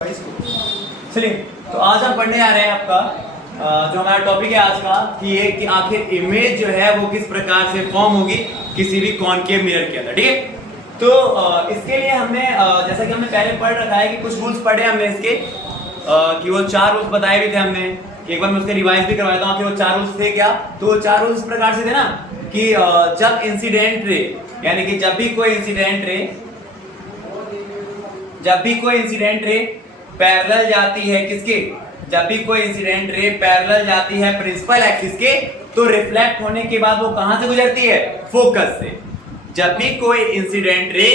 चलिए, तो आज हम पढ़ने आ रहे हैं आपका जो हमारा टॉपिक है आज का कि ये कि आखिर इमेज जो है वो किस प्रकार से फॉर्म होगी किसी भी कॉनकेव मिरर के अंदर। ठीक है, तो इसके लिए हमने जैसा कि हमने पहले पढ़ रखा है कि कुछ रूल्स पढ़े हमने इसके कि वो 4 रूल्स बताए भी थे हमने। एक बार मैं उसके रिवाइज भी करवाता हूँ कि वो 4 रूल्स थे क्या। तो वो 4 रूल्स इस प्रकार से थे ना कि जब इंसिडेंट रे यानी कि जब भी कोई इंसिडेंट रे पैरेलल जाती है किसके, जब भी कोई इंसिडेंट रे पैरेलल जाती है प्रिंसिपल एक्सिस के, तो रिफ्लेक्ट होने के बाद वो कहां से गुजरती है, फोकस से। जब भी कोई इंसिडेंट रे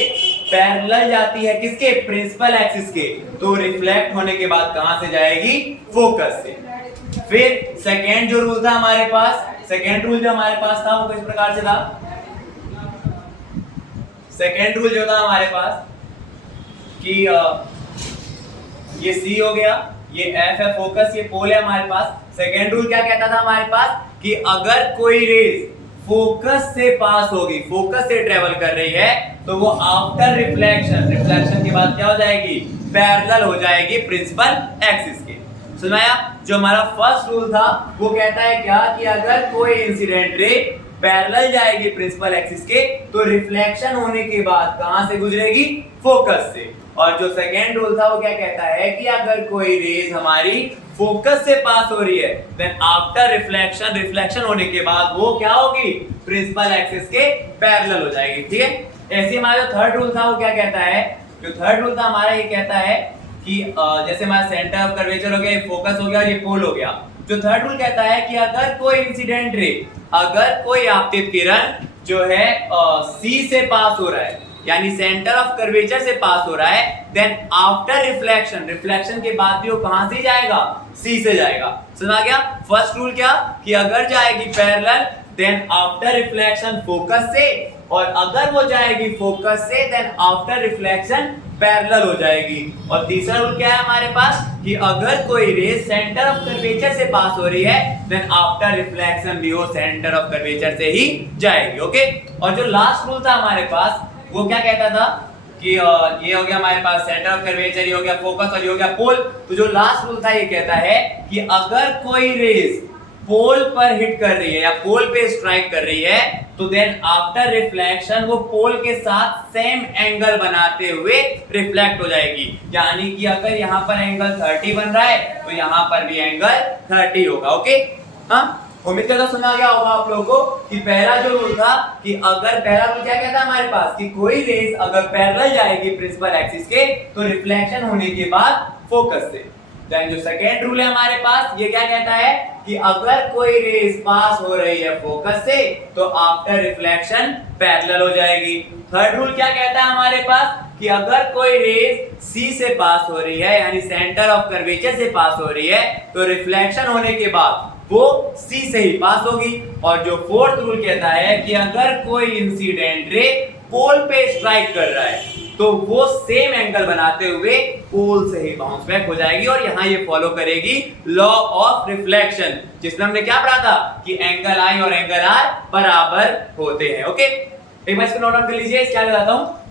पैरेलल जाती है किसके, प्रिंसिपल एक्सिस के, तो रिफ्लेक्ट होने के बाद कहां से जाएगी, फोकस से। फिर सेकेंड जो रूल था हमारे पास, सेकेंड रूल जो हमारे पास था वो किस प्रकार से था। सेकेंड रूल जो था हमारे पास कि ये C हो गया, ये F है फोकस, ये पोल है हमारे पास। सेकेंड रूल क्या कहता था हमारे पास कि अगर कोई रेज फोकस से पास होगी, फोकस से ट्रेवल कर रही है, तो वो आफ्टर रिफ्लेक्शन के बाद क्या हो जाएगी, पैरेलल हो जाएगी प्रिंसिपल एक्सिस के। सुनाया। जो हमारा फर्स्ट रूल था वो कहता है क्या कि अगर कोई इंसिडेंट रे पैरेलल जाएगी प्रिंसिपल एक्सिस के, तो रिफ्लेक्शन होने के बाद कहां से गुजरेगी, फोकस से। और जो सेकेंड रूल था वो क्या कहता है कि अगर कोई रेज हमारी फोकस से पास हो रही है, देन आफ्टर रिफ्लेक्शन होने के बाद वो क्या होगी, प्रिंसिपल एक्सिस के पैरेलल हो जाएगी। ठीक है, ऐसे हमारा जो थर्ड रूल था वो क्या कहता है, जो थर्ड रूल था हमारा ये कहता है कि जैसे हमारा सेंटर ऑफ कर्वेचर हो गया, ये फोकस हो गया और ये पोल हो गया। जो थर्ड रूल कहता है कि अगर कोई इंसिडेंट रे, अगर कोई आपतित किरण जो है C से पास हो रहा है, यानी सेंटर ऑफ कर्वेचर से पास हो रहा है, देन आफ्टर रिफ्लेक्शन के बाद भी वो कहां से जाएगा, C से जाएगा। सुना गया। फर्स्ट रूल क्या कि अगर जाएगी parallel, then after reflection focus से, और अगर वो जाएगी फोकस से, देन आफ्टर रिफ्लेक्शन पैरेलल हो जाएगी। और तीसरा रूल क्या है हमारे पास कि अगर कोई रेज सेंटर ऑफ कर्वेचर से पास हो रही है, देन आफ्टर रिफ्लेक्शन भी वो सेंटर ऑफ कर्वेचर से ही जाएगी। ओके, और जो लास्ट रूल था हमारे पास वो क्या कहता था कि ये हो गया हमारे पास सेंटर ऑफ कर्वेचर, ये हो गया फोकस और ये हो गया पोल। तो जो लास्ट रूल था ये कहता है कि अगर कोई रेज पोल पर हिट कर रही है या पोल पे स्ट्राइक कर रही है, तो देन आफ्टर रिफ्लेक्शन वो पोल के साथ सेम एंगल बनाते हुए रिफ्लेक्ट हो जाएगी। यानी कि अगर यहाँ पर एंगल 30 बन रहा है, तो यहाँ पर भी एंगल 30 होगा। ओके, हाँ, उम्मीद करता सुना गया होगा आप लोगों को कि पहला जो रूल था कि अगर पहला रूल क्या कहता है हमारे पास कि कोई रेज अगर पैरेलल जाएगी प्रिंसिपल एक्सिस के, तो रिफ्लेक्शन होने के बाद फोकस से। देन जो सेकेंड रूल है हमारे पास ये क्या कहता है कि अगर कोई रेज पास हो रही है फोकस से, तो आफ्टर रिफ्लेक्शन पैरेलल हो जाएगी। थर्ड रूल क्या कहता है हमारे पास कि अगर कोई रेज C से पास हो रही है, यानी सेंटर ऑफ कर्वेचर से पास हो रही है, तो रिफ्लेक्शन होने के बाद वो C से ही पास होगी। और जो फोर्थ रूल कहता है कि अगर कोई इंसिडेंट रे पोल पे स्ट्राइक कर रहा है, तो वो सेम एंगल बनाते हुए पोल से ही बाउंस बैक हो जाएगी। और यहाँ ये फॉलो करेगी लॉ ऑफ रिफ्लेक्शन, जिसमें हमने क्या पढ़ा था कि एंगल I और एंगल R बराबर होते हैं। ओके, एक बार इसको नोट डाउन कर लीजिए, क्या बताता हूँ।